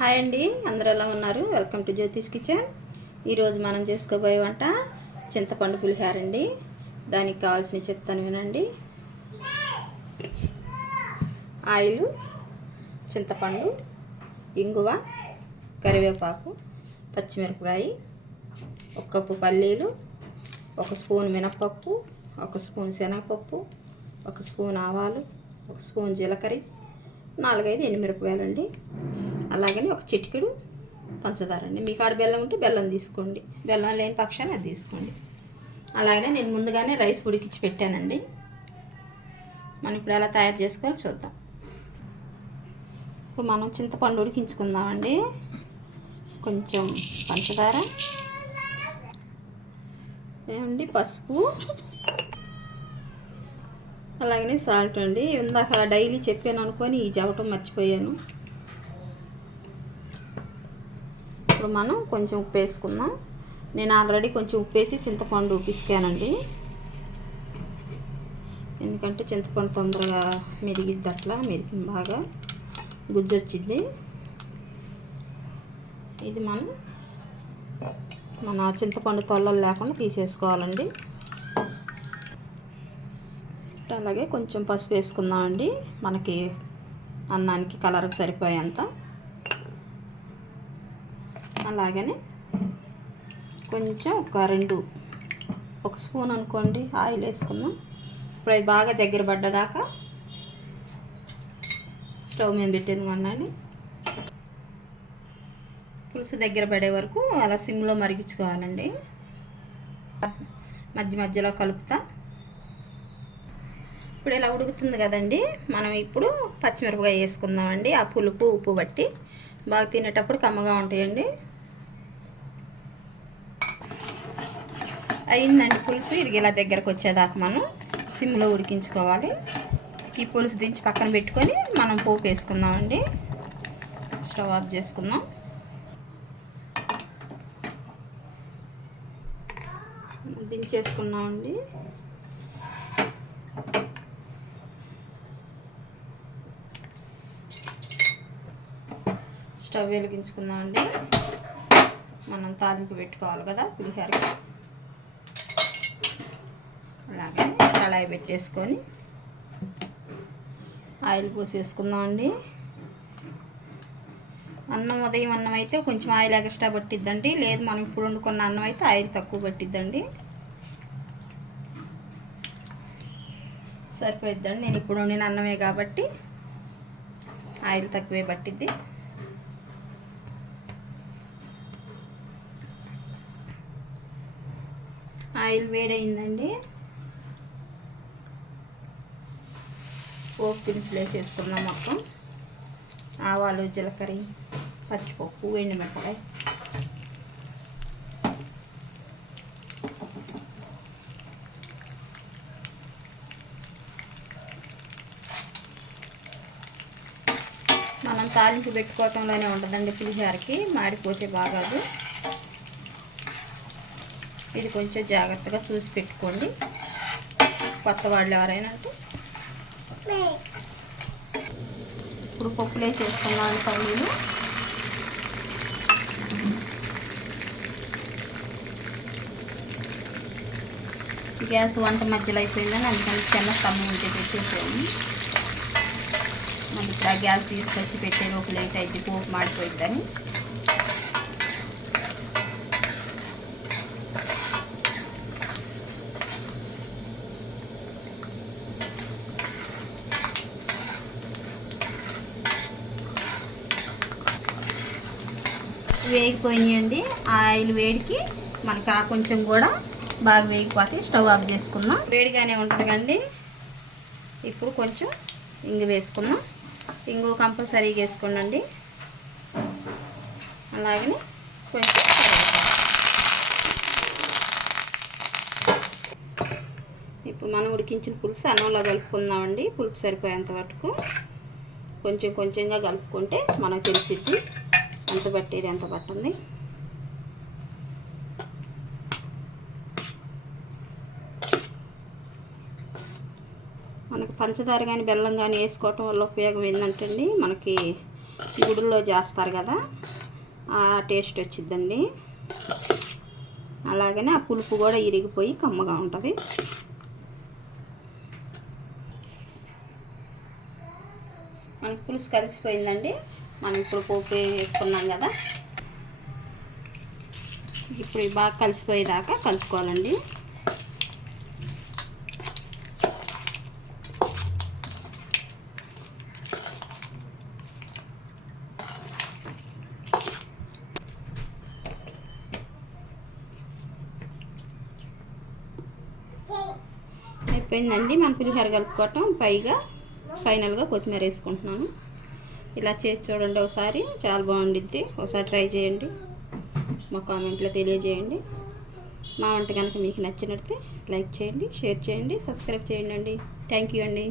Hi అండి, అందరూ ఎలా ఉన్నారు? Welcome to Jyothish kitchen. ఈరోజు మనం చేసుకోబోయే వంట చింతపండు పులిహోర అండి. దానికి కావాల్సినవి చెప్తాను వినండి. ఆయిల్, చింతపండు, ఇంగువ, కరివేపాకు, పచ్చిమిరపకాయ, 1 కప్పు పల్లీలు, 1 స్పూన్ మినపప్పు, 1 స్పూన్ శనగపప్పు, 1 స్పూన్ ఆవాలు, 1 స్పూన్ జీలకర్ర, 4-5 ఎండుమిరపకాయలు అండి. అలాగని 1 చిటికెడు పంచదార అండి. మీకు ఆడ బెల్లం ఉంటే బెల్లం తీసుకోండి, బెల్లం లేని పక్షాన్ని అది తీసుకోండి. అలాగనే నేను ముందుగానే రైస్ ఉడికించి పెట్టానండి. మనం ఇప్పుడు ఎలా తయారు చేసుకోవాలో చూద్దాం. ఇప్పుడు మనం చింతపండు ఉడికించుకుందామండి. కొంచెం పంచదార ఏమండి, పసుపు, అలాగనే సాల్ట్ అండి. ఇందాక డైలీ చెప్పాను అనుకొని ఈ చెప్పటం మర్చిపోయాను. ఇప్పుడు మనం కొంచెం ఉప్పు వేసుకుందాం. నేను ఆల్రెడీ కొంచెం ఉప్పు వేసి చింతపండు పిసికానండి, ఎందుకంటే చింతపండు తొందరగా మెరిగిద్ది. అట్లా మెరిగింది, బాగా గుజ్జు వచ్చింది. ఇది మన చింతపండు తొల్లలు లేకుండా తీసేసుకోవాలండి. అలాగే కొంచెం పసుపు వేసుకుందామండి, మనకి అన్నానికి కలర్కి సరిపోయేంత. అలాగనే కొంచెం 1 స్పూన్ అనుకోండి ఆయిల్ వేసుకుందాం. ఇప్పుడు అది బాగా దగ్గర పడ్డదాకా స్టవ్ మీద పెట్టేది కొన్నాను. పులుసు దగ్గర పడే వరకు అలా సిమ్లో మరిగించుకోవాలండి. మధ్య మధ్యలో కలుపుతా. ఇప్పుడు ఇలా ఉడుకుతుంది కదండి, మనం ఇప్పుడు పచ్చిమిరపకాయ వేసుకుందామండి. ఆ పులుపు ఉప్పు బట్టి బాగా తినేటప్పుడు కమ్మగా ఉంటాయండి. అయిందండి పులుసు. ఇది ఇలా దగ్గరకు వచ్చేదాకా మనం సిమ్లో ఉడికించుకోవాలి. ఈ పులుసు దించి పక్కన పెట్టుకొని మనం పోపు వేసుకుందామండి. స్టవ్ ఆఫ్ చేసుకుందాం. దించేసుకున్నామండి. స్టవ్ వెలిగించుకుందామండి. మనం తాలింపు పెట్టుకోవాలి కదా పులిహోరకి. అలాగే కళాయి పెట్టేసుకొని ఆయిల్ పోసేసుకుందామండి. ఉదయం అన్నం అయితే కొంచెం ఆయిల్ ఎక్స్ట్రా పట్టిద్దండి. లేదు మనం ఇప్పుడు వండుకున్న అన్నం అయితే ఆయిల్ తక్కువ పట్టిద్దండి, సరిపోయిద్దండి. నేను ఇప్పుడు వండిన అన్నమే కాబట్టి ఆయిల్ తక్కువే పట్టిద్ది. ఆయిల్ వేడైందండి. పోపు దినుసులు వేసేసుకుందాం. మొత్తం ఆవాలు, జీలకర్ర, పచ్చిపప్పు, ఎండుమిరపకాయ, మనం తాలింపు పెట్టుకోవటంలోనే ఉంటుందండి పులిహోరకి, మాడిపోతే బాగాదు. ఇది కొంచెం జాగ్రత్తగా చూసి పెట్టుకోండి, కొత్త వాళ్ళు ఎవరైనా అంటే. ఇప్పుడు పప్పులు వేసేసుకున్నాను. పల్లీలు, గ్యాస్ వంట మధ్యలో అయిపోయిందని అందుకని చిన్న స్టవ్ ఉంటే పెట్టేసాము. మళ్ళీ ఇప్పుడు ఆ గ్యాస్ తీసుకొచ్చి పెట్టేది ఒక లేట్ అయితే పోపు మాడిపోయిద్దని. వేగిపోయినాయండి. ఆయిల్ వేడికి మనకి కొంచెం కూడా బాగా వేగిపోతే స్టవ్ ఆఫ్ చేసుకుందాం. వేడిగానే ఉంటుంది కండి. ఇప్పుడు కొంచెం ఇంగు వేసుకుందాం. ఇంగు కంపల్సరీగా వేసుకోండి. అలాగనే కొంచెం ఇప్పుడు మనం ఉడికించిన పులుసు అన్నంలో కలుపుకుందామండి. పులుపు సరిపోయేంత వరకు కొంచెం కొంచెంగా కలుపుకుంటే మనకు తెలిసిద్ది ఎంత పట్టేది ఎంత పట్టింది. మనకి పంచదార కానీ బెల్లం కానీ వేసుకోవటం వల్ల ఉపయోగం ఏంటంటే మనకి గుడుల్లో చేస్తారు కదా ఆ టేస్ట్ వచ్చిద్దండి. అలాగనే ఆ పులుపు కూడా ఇరిగిపోయి కమ్మగా ఉంటుంది. మనకి పులుసు కలిసిపోయిందండి. మనం ఇప్పుడు పోపు వేసుకున్నాం కదా, ఇప్పుడు బాగా కలిసిపోయేదాకా కలుపుకోవాలండి. అయిపోయిందండి మన పులిహోర కలుపుకోవటం. ఫైనల్గా కొత్తిమీర వేసుకుంటున్నాను. ఇలా చేసి చూడండి ఒకసారి, చాలా బాగుండిద్ది. ఒకసారి ట్రై చేయండి, మా కామెంట్లో తెలియజేయండి. మా వంట కనుక మీకు నచ్చినట్లయితే లైక్ చేయండి, షేర్ చేయండి, సబ్స్క్రైబ్ చేయండి అండి. థ్యాంక్ యూ అండి.